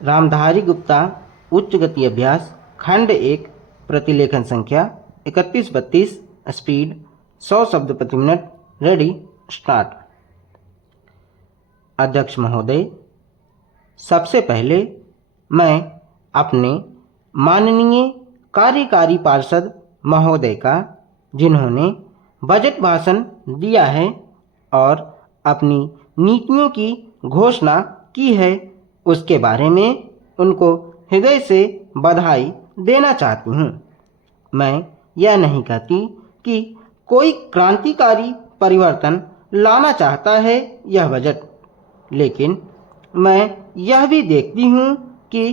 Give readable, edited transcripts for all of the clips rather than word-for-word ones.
रामधारी गुप्ता उच्च गति अभ्यास खंड 1 प्रतिलेखन संख्या 3132 स्पीड 100 शब्द प्रति मिनट। Ready start. अध्यक्ष महोदय, सबसे पहले मैं अपने माननीय कार्यकारी पार्षद महोदय का, जिन्होंने बजट भाषण दिया है और अपनी नीतियों की घोषणा की है, उसके बारे में उनको हृदय से बधाई देना चाहती हूँ। मैं यह नहीं कहती कि कोई क्रांतिकारी परिवर्तन लाना चाहता है यह बजट, लेकिन मैं यह भी देखती हूँ कि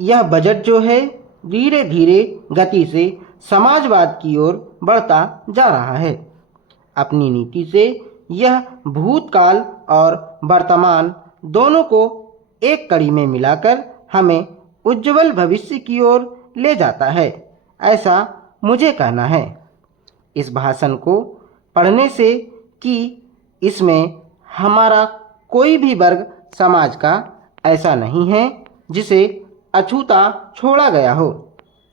यह बजट जो है धीरे धीरे गति से समाजवाद की ओर बढ़ता जा रहा है। अपनी नीति से यह भूतकाल और वर्तमान दोनों को एक कड़ी में मिलाकर हमें उज्जवल भविष्य की ओर ले जाता है, ऐसा मुझे कहना है। इस भाषण को पढ़ने से कि इसमें हमारा कोई भी वर्ग समाज का ऐसा नहीं है जिसे अछूता छोड़ा गया हो,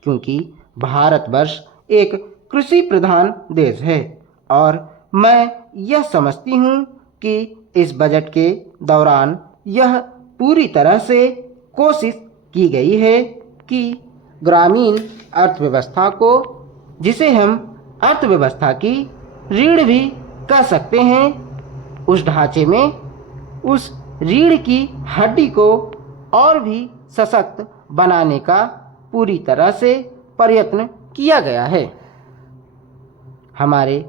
क्योंकि भारतवर्ष एक कृषि प्रधान देश है और मैं यह समझती हूँ कि इस बजट के दौरान यह पूरी तरह से कोशिश की गई है कि ग्रामीण अर्थव्यवस्था को, जिसे हम अर्थव्यवस्था की रीढ़ भी कह सकते हैं, उस ढांचे में उस रीढ़ की हड्डी को और भी सशक्त बनाने का पूरी तरह से प्रयत्न किया गया है। हमारे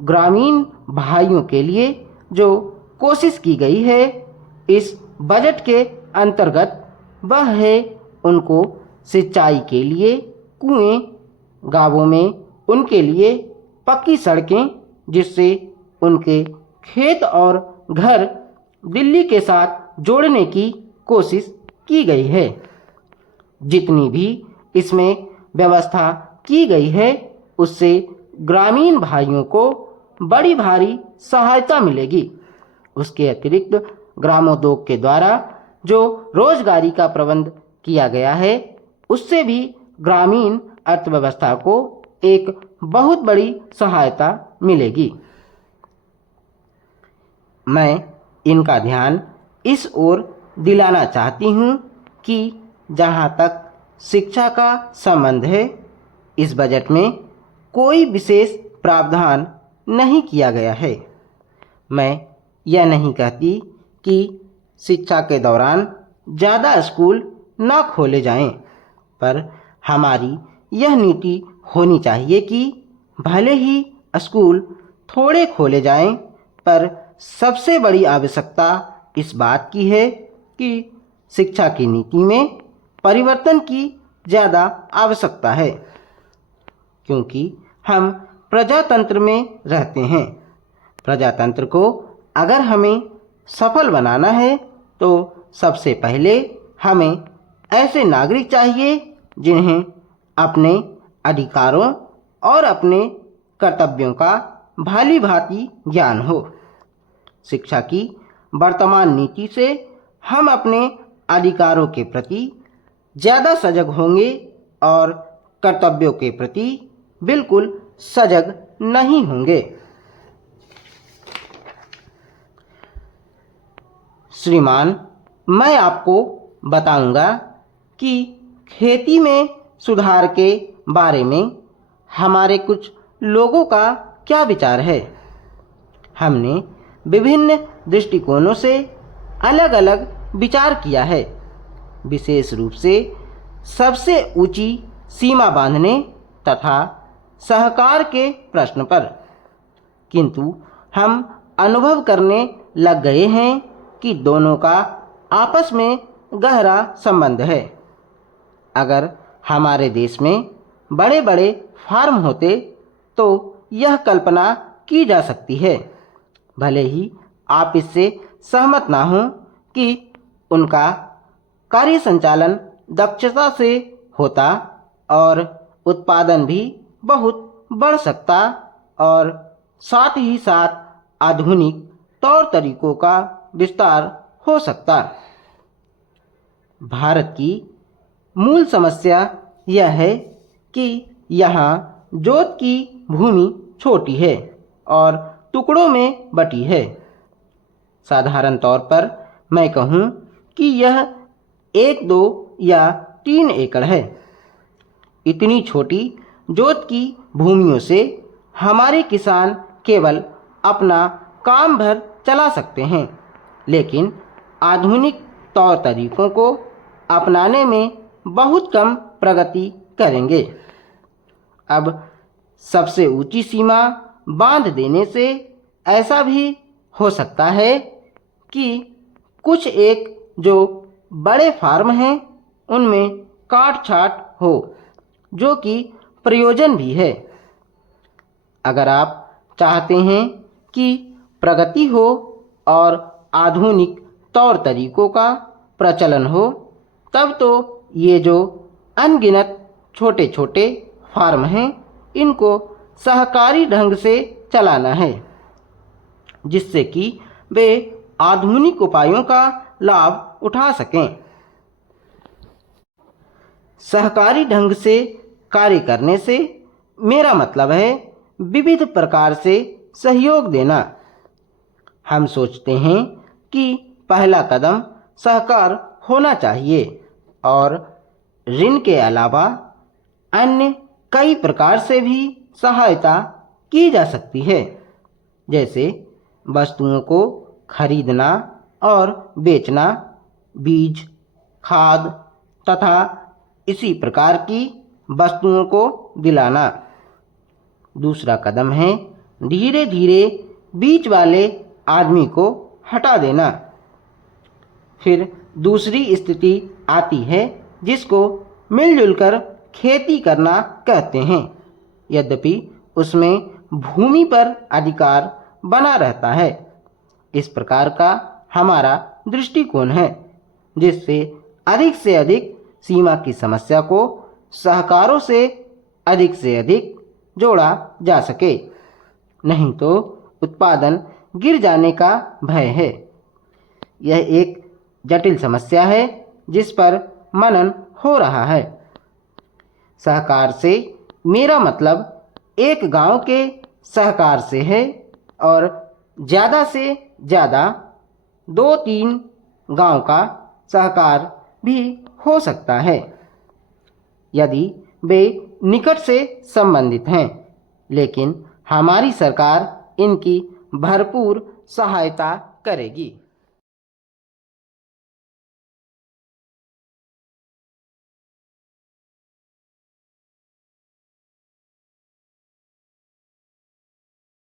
ग्रामीण भाइयों के लिए जो कोशिश की गई है इस बजट के अंतर्गत, वह है उनको सिंचाई के लिए कुएं, गांवों में उनके लिए पक्की सड़कें, जिससे उनके खेत और घर दिल्ली के साथ जोड़ने की कोशिश की गई है। जितनी भी इसमें व्यवस्था की गई है उससे ग्रामीण भाइयों को बड़ी भारी सहायता मिलेगी। उसके अतिरिक्त ग्रामोद्योग के द्वारा जो रोजगारी का प्रबंध किया गया है उससे भी ग्रामीण अर्थव्यवस्था को एक बहुत बड़ी सहायता मिलेगी। मैं इनका ध्यान इस ओर दिलाना चाहती हूँ कि जहाँ तक शिक्षा का संबंध है, इस बजट में कोई विशेष प्रावधान नहीं किया गया है। मैं यह नहीं कहती कि शिक्षा के दौरान ज़्यादा स्कूल न खोले जाएं, पर हमारी यह नीति होनी चाहिए कि भले ही स्कूल थोड़े खोले जाएं, पर सबसे बड़ी आवश्यकता इस बात की है कि शिक्षा की नीति में परिवर्तन की ज़्यादा आवश्यकता है, क्योंकि हम प्रजातंत्र में रहते हैं। प्रजातंत्र को अगर हमें सफल बनाना है तो सबसे पहले हमें ऐसे नागरिक चाहिए जिन्हें अपने अधिकारों और अपने कर्तव्यों का भाली भांति ज्ञान हो। शिक्षा की वर्तमान नीति से हम अपने अधिकारों के प्रति ज़्यादा सजग होंगे और कर्तव्यों के प्रति बिल्कुल सजग नहीं होंगे। श्रीमान, मैं आपको बताऊंगा कि खेती में सुधार के बारे में हमारे कुछ लोगों का क्या विचार है। हमने विभिन्न दृष्टिकोणों से अलग अलग विचार किया है, विशेष रूप से सबसे ऊंची सीमा बांधने तथा सहकार के प्रश्न पर। किंतु हम अनुभव करने लग गए हैं कि दोनों का आपस में गहरा संबंध है। अगर हमारे देश में बड़े बड़े फार्म होते तो यह कल्पना की जा सकती है, भले ही आप इससे सहमत ना हों, कि उनका कार्य संचालन दक्षता से होता और उत्पादन भी बहुत बढ़ सकता और साथ ही साथ आधुनिक तौर तरीकों का विस्तार हो सकता। भारत की मूल समस्या यह है कि यहाँ जोत की भूमि छोटी है और टुकड़ों में बटी है। साधारण तौर पर मैं कहूँ कि यह 1, 2 या 3 एकड़ है। इतनी छोटी जोत की भूमियों से हमारे किसान केवल अपना काम भर चला सकते हैं, लेकिन आधुनिक तौर तरीकों को अपनाने में बहुत कम प्रगति करेंगे। अब सबसे ऊंची सीमा बांध देने से ऐसा भी हो सकता है कि कुछ एक जो बड़े फार्म हैं उनमें काट छाट हो, जो कि प्रयोजन भी है। अगर आप चाहते हैं कि प्रगति हो और आधुनिक तौर तरीकों का प्रचलन हो, तब तो ये जो अनगिनत छोटे छोटे फार्म हैं इनको सहकारी ढंग से चलाना है, जिससे कि वे आधुनिक उपायों का लाभ उठा सकें। सहकारी ढंग से कार्य करने से मेरा मतलब है विविध प्रकार से सहयोग देना। हम सोचते हैं कि पहला कदम सहकार होना चाहिए और ऋण के अलावा अन्य कई प्रकार से भी सहायता की जा सकती है, जैसे वस्तुओं को खरीदना और बेचना, बीज, खाद तथा इसी प्रकार की वस्तुओं को दिलाना। दूसरा कदम है धीरे धीरे बीच वाले आदमी को हटा देना। फिर दूसरी स्थिति आती है जिसको मिलजुल कर खेती करना कहते हैं, यद्यपि उसमें भूमि पर अधिकार बना रहता है। इस प्रकार का हमारा दृष्टिकोण है, जिससे अधिक सीमा की समस्या को सहकारों से अधिक जोड़ा जा सके, नहीं तो उत्पादन गिर जाने का भय है। यह एक जटिल समस्या है जिस पर मनन हो रहा है। सहकार से मेरा मतलब एक गांव के सहकार से है और ज़्यादा से ज़्यादा 2-3 गांव का सहकार भी हो सकता है, यदि वे निकट से संबंधित हैं, लेकिन हमारी सरकार इनकी भरपूर सहायता करेगी।